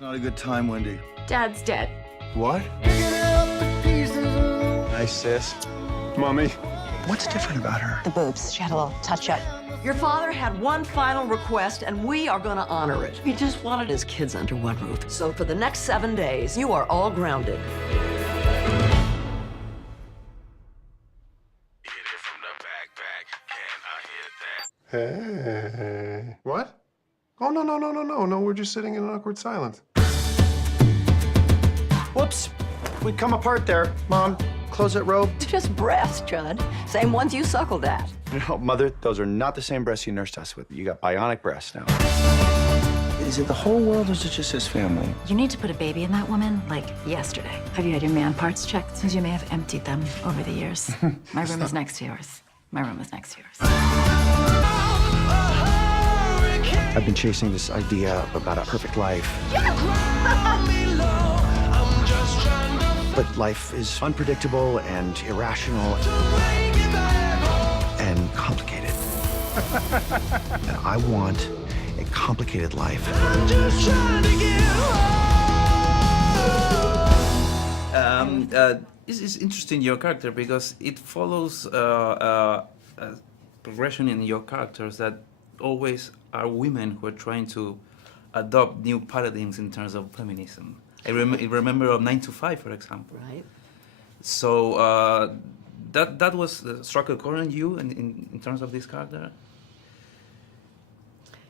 Not a good time, Wendy. Dad's dead. What? Hi, sis. Mommy. What's different about her? The boobs. She had a little touch-up. Your father had one final request, and we are going to honor it. He just wanted his kids under one roof. So for the next 7 days, you are all grounded. Hey. What? Oh, no, we're just sitting in an awkward silence. Whoops. We come apart there. Mom, close that robe. It's just breasts, Judd. Same ones you suckled at. No, Mother, those are not the same breasts you nursed us with. You got bionic breasts now. Is it the whole world or is it just his family? You need to put a baby in that woman, like, yesterday. Have you had your man parts checked? Since you may have emptied them over the years. My room is next to yours. My room is next to yours. I've been chasing this idea about a perfect life. But life is unpredictable and irrational and complicated. And I want a complicated life. This is interesting, your character, because it follows a progression in your characters that always are women who are trying to adopt new paradigms in terms of feminism. I remember of 9 to 5, for example. Right. So that was struck a chord in you in terms of this character?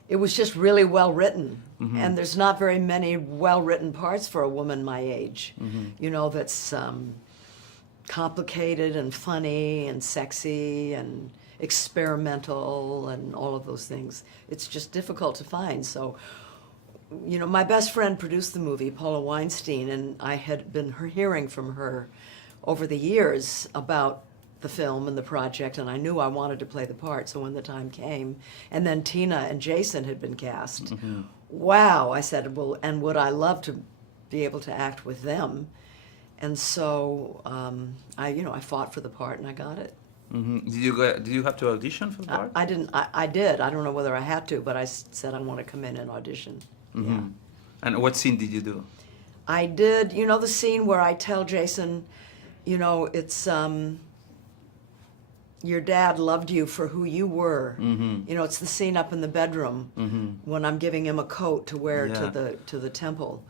It was just really well written. And there's not very many well-written parts for a woman my age. You know, that's complicated and funny and sexy and experimental and all of those things. It's just difficult to find. So, you know, my best friend produced the movie, Paula Weinstein, and I had been hearing from her over the years about the film and the project, and I knew I wanted to play the part. So when the time came, and then Tina and Jason had been cast, wow, I said, well, and would I love to be able to act with them? And so I fought for the part and I got it. Did you have to audition for the part? I didn't. I did. I don't know whether I had to, but I said I want to come in and audition. Yeah. And what scene did you do? I did. You know the scene where I tell Jason, you know, it's your dad loved you for who you were. You know, it's the scene up in the bedroom when I'm giving him a coat to wear to the temple.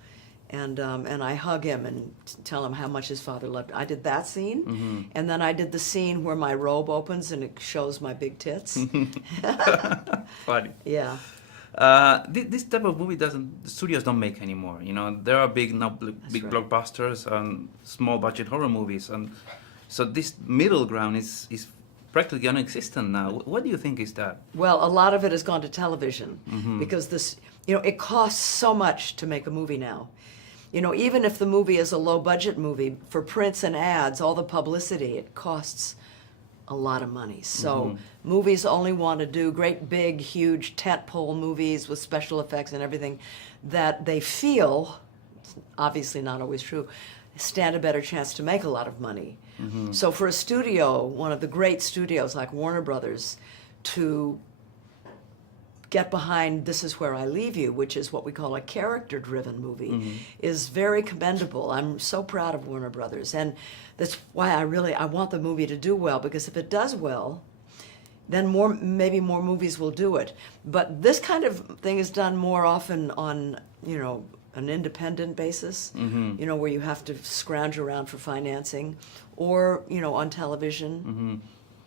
And I hug him and tell him how much his father loved. I did that scene, and then I did the scene where my robe opens and it shows my big tits. Funny. Yeah. This type of movie the studios don't make anymore. You know, there are big right. blockbusters and small budget horror movies, and so this middle ground is practically non-existent now. What do you think is that? Well, a lot of it has gone to television because this, you know, it costs so much to make a movie now. You know, even if the movie is a low-budget movie, for prints and ads, all the publicity, it costs a lot of money. So movies only want to do great, big, huge tentpole movies with special effects and everything that they feel, it's obviously not always true, stand a better chance to make a lot of money. So for a studio, one of the great studios like Warner Brothers, to get behind This Is Where I Leave You, which is what we call a character-driven movie, is very commendable. I'm so proud of Warner Brothers, and that's why I want the movie to do well, because if it does well, then maybe more movies will do it. But this kind of thing is done more often on, you know, an independent basis, you know, where you have to scrounge around for financing, or, you know, on television.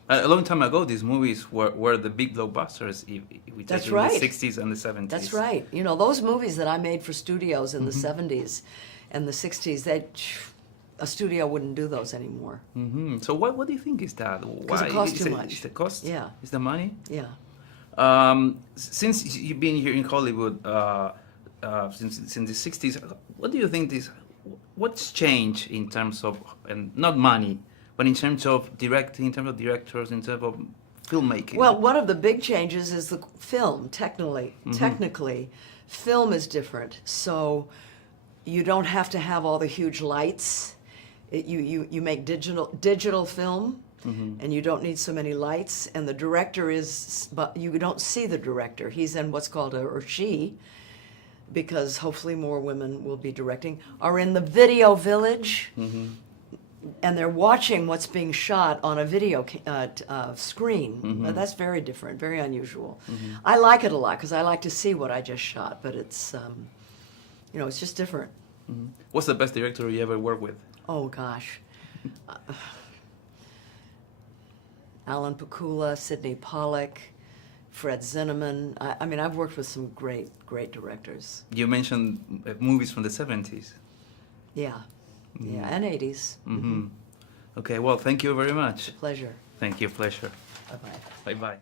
A long time ago, these movies were the big blockbusters, which That's in right. the 60s and the 70s. That's right. You know, those movies that I made for studios in the 70s and the 60s, a studio wouldn't do those anymore. So what do you think is that? Because it costs too much. Is the cost? Yeah. Is the money? Yeah. Since you've been here in Hollywood since the 60s, what do you think what's changed in terms of, and not money, but in terms of directing, in terms of directors, in terms of filmmaking? Well, one of the big changes is the film, technically. Film is different. So you don't have to have all the huge lights. You make digital film, and you don't need so many lights. And the director but you don't see the director. He's in what's called or she, because hopefully more women will be directing, are in the video village, and they're watching what's being shot on a video screen. That's very different, very unusual. I like it a lot because I like to see what I just shot, but it's, you know, it's just different. What's the best director you ever worked with? Oh, gosh. Alan Pakula, Sidney Pollack, Fred Zinnemann. I mean, I've worked with some great, great directors. You mentioned movies from the 70s. Yeah, yeah, and 80s. Okay, well, thank you very much. Pleasure. Thank you, pleasure. Bye-bye. Bye-bye.